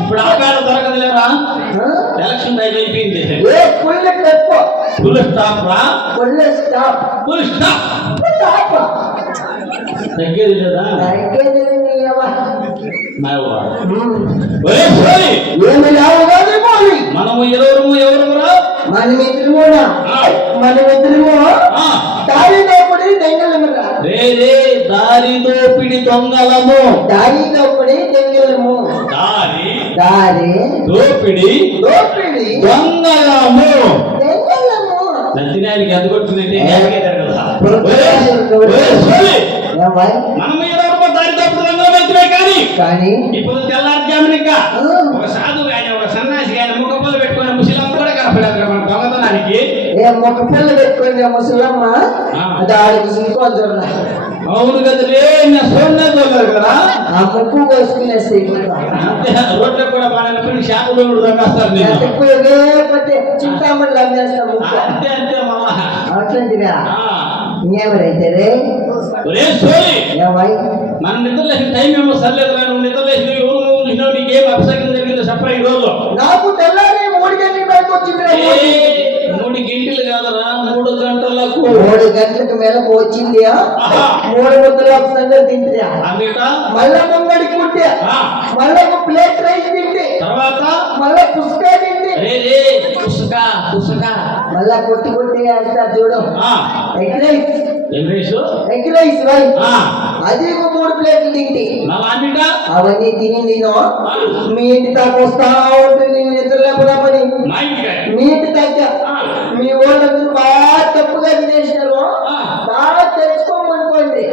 ఇప్పుడు ఆకారం దొరకదులేరా election time అయిపోయింది ఫుల్ స్టాప్ రా ఫుల్ స్టాప్ తగ్గేది లేదా మనము ఎవరురా మన మిత్రము దారి దోపిడి దొంగలమురా దారి దోపిడి దొంగలము దారి దోపిడి దొంగలము నందినానికి ఎందుకు వచ్చిందంటే మనము ఎవరు దారి దోపిడి దొంగలమే కానీ ఇప్పుడు తెల్లారుజామునిక ఒక సాధు కానీ ఒక సన్యాసి కానీ ముఖపల్లి పెట్టుకున్న ముసలమ్మ కూడా కనపడదు మన దొంగతనానికి ముఖపల్లి పెట్టుకునే ముసలమ్మ దాడి ముసులుకోదు అవును కదలే సోన్నారు కదా ఆ ముక్కు కోసుకునేసి రోడ్లో కూడా బాగా షాపులో రంగేస్తారు చింతామణి రంగేస్తాం అంతే అంతే మళ్ళా అట్లాంటిగా ఇంకెవరైతే మన నిద్రలేసిన టైం ఏమో సర్లేదు నువ్వు నిద్రలేసిన ఎవరు చూసినావు నీకేం అపసకం జరిగిందో చెప్పరా ఈ రోజు నాకు తెల్లారి 3 గంటలకు బయటకు వచ్చింది 3 గంటలు కాదరా 3 గంటలకు 3 గంటలకు మేలకు వచ్చింది 3 ముద్దలకు సంగతి తింటే మళ్ళా ముంగడికి ఉంటే మళ్ళా ఒక ప్లేట్ రైస్ తింటే తర్వాత మళ్ళా పుస్తకా తింటే పుస్తక మళ్ళా కొట్టి వేస్తా చూడు ఎగ్ రైస్ అది 3 ప్లేట్లు తింటే అవన్నీ తిని నేను మీ ఇంటి దాకా వస్తా ఉంటుంది నిద్ర లేకపోదామని మీ ఇంటి దగ్గర మీ వాళ్ళందరూ బాగా తప్పుగా తినేసినారు బాగా తెలుసుకోమనుకోండి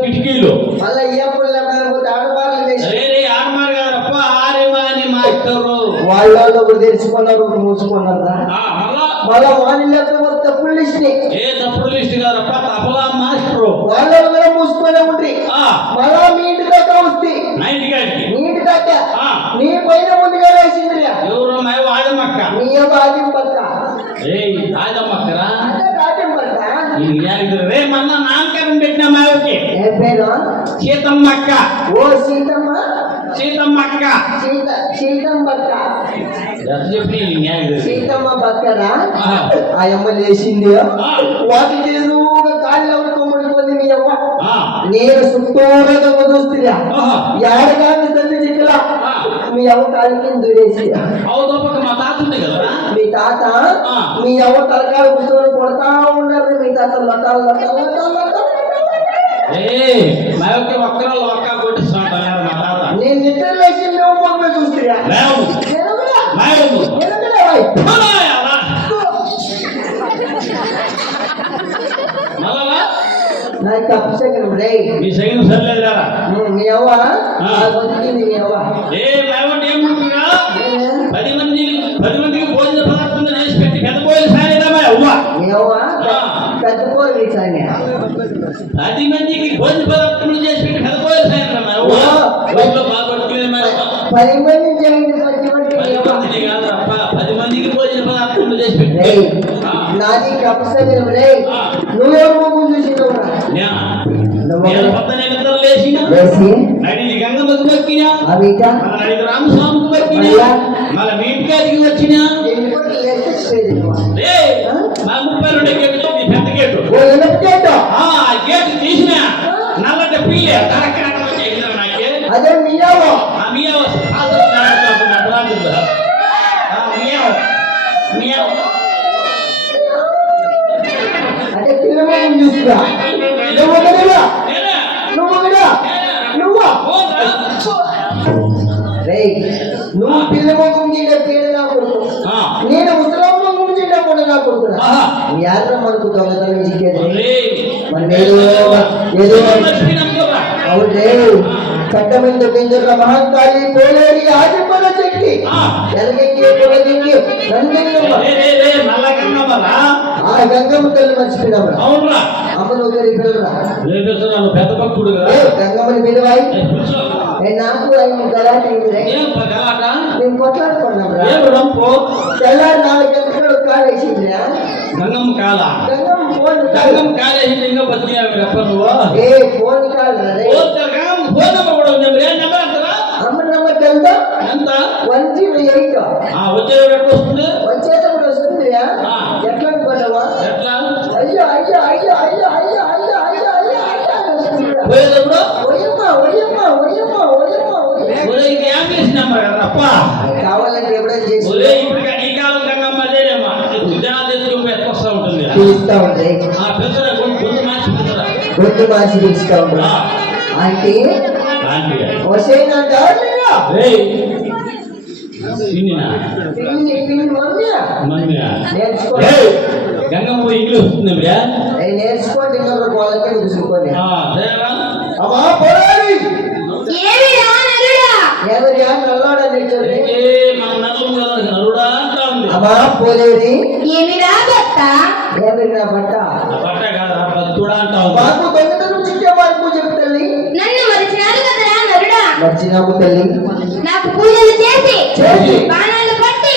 కిటికీలు మళ్ళా ఏపుల్లో ఆడవాళ్ళు వాళ్ళు తెలుసుకున్నారు మూసుకున్నారా మళ్ళా వాళ్ళు తప్పులు లిస్ట్ వాళ్ళు కూడా మూసుకునే ఉండ్రి మళ్ళా మీ ఇంటి దాకా వస్తే మీ ఇంటి దాకా నీ పైన ముందుగా వేసింది ఎవరు ఆదమక్క మీ ఆదిం పక్క రే మొన్న నామకరణం పెట్టిన మావకి ఏ పేరు సీతమ్మక్క ఓ సీతమ్మ సీతమ్మ సీతమ్మ బక్కరా ఆ అమ్మ లేచింది వాటి ఎదురుగా కాళ్ళు కొమ్ముడుకుంది మీ అవ్వ నేను సుత్తూరగా వదులుస్తున్నా ఏడగాని తల్లి చిక్కలా మీ అవ్వ కాళ్ళ కింద దూరేసి మా తాత ఉంది కదా మీ తాత మీ అవ్వ తలకాయ కూర్చొని కొడతా ఉన్నారు మీ తాత లట్టాలు ఒక్క కొట్టిస్తాను నేను నిద్ర లేచి చూస్తున్నా మీ సైన్ సర్లేదురా మీ అవ్వ వచ్చింది మీ అవ్వ ఏ మేమంటే ఏమంటున్నా 10 మందికి భోజన పదార్థం చేసి పెట్టి పెద్ద పోయిన సాయదా అవ్వ మీ అవ్వ పెద్ద పోయి సాయ 10 మందికి భోజన పదార్థం చేసి పెట్టి పెద్ద పోయిన సాయదా అవ్వ వైలో బాగుపడుతుంది 10 మంది చేయండి 10 మందికి భోజన పదార్థం చేసి పెట్టి నాది కపసమే రే నువ్వేమో ముందు చూసినవురా నేను పక్కనే నిద్ర లేచి నడిని గంగమ్మకు మొక్కినా నడిని రామస్వామికి మొక్కినా మళ్ళీ మీ ఇంటికి వచ్చినా నా 32 గేట్లు పెద్ద గేటు గేటు తీసిన నల్లట పీలే నాకే అదే మీయావో అంటే పిల్లలు చూసుకురా నువ్వు పిల్లమొక్కం తింటే పేరు నా కొడుకు నేను ముసలమ్మకం తింటే కూడా నా కొడుకు యాత్ర మనకు దొంగతనం చిక్కేది ఏదో అవునే చట్టమంత పెంచుల మహంకాళి కోలేరి ఆదిపర శక్తి ఎలగెక్కి పొలగెక్కి ఆ గంగమ్మ తల్లి మర్చిపోయినావు అమ్మను ఒకరి పిల్లరా పెద్ద భక్తుడు గంగమ్మని పిలువాయి నాకు గలాట నేను కొట్లాడుకున్నాం తెల్లారి 4 గంటలు కాలేసిందిరా గంగమ్మ కాల గంగమ్మ ఫోన్ గంగమ్మ కాలేసింది ఇంకా బతికినావు నువ్వు ఫోన్ కాదు అమ్మ నెంబర్ తెలుసా ఎంత 108 వచ్చేటప్పుడు వస్తుంది వచ్చేటప్పుడు వస్తుంది ఎట్లా అనుకున్నావా ఎట్లా అయ్యో అయ్యో అయ్యో అయ్యో అయ్యో అయ్యో అయ్యో అయ్యో పోయేటప్పుడు కావాలంటే ఎప్పుడైనా చేసి ఈ కాలం గంగమ్మ లేదేమా జనాలు ఎత్తుకొస్తా ఉంటుంది పిలుస్తా ఉంటాయి గొంతు మార్చి పిలుస్తా ఉంటాయి అంటే వసేనంట గంగమ్మ ఇంగ్లీష్ వస్తుంది నేర్చుకోండి వాళ్ళకి చూసుకోండి అమ్మా ఎవరియా నల్లోడని అమ్మా పోలేది ఏమిరా బట్ట ఏమిరా బట్ట బట్ట కాదా భక్తుడా అంటావు మాకు దొంగతనం చిక్కే వారికి చెప్పు తల్లి నన్ను మరిచినారు కదరా నరుడా మర్చినాకు తల్లి నాకు పూజలు చేసి బాణాలు పట్టి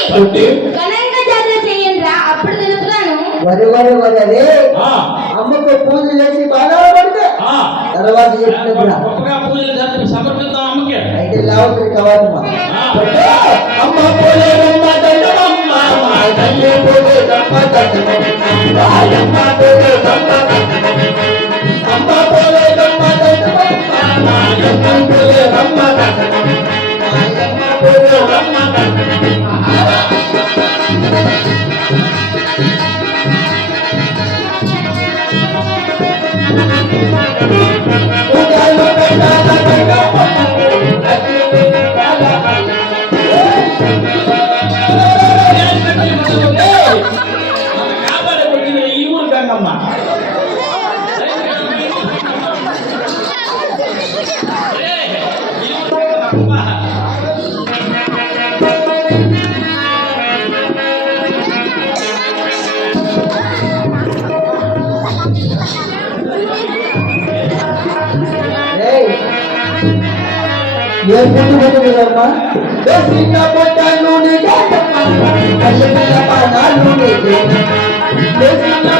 ఘనంగా జాతర చేయండిరా అప్పుడు తెలుపుతాను వరే అమ్మకు పూజలు చేసి బాణాలు పడితే తర్వాత చెప్పినప్పుడు పూజలు జరిపి సమర్పిద్దాం అమ్మకి అయితే లావత్రి కావాలమ్మా అమ్మ పోలేదమ్మ దండమమ్మ తల్లి పోలేదమ్మ దండమమ్మ అమ్మ పోలేదమ్మ దండమమ్మ పోలేదమ్మ ఏ పుట్టుబడులమ్మా దోసిక పొట్టను నీ గాటమ్మ అల్లెల పానాలు నీ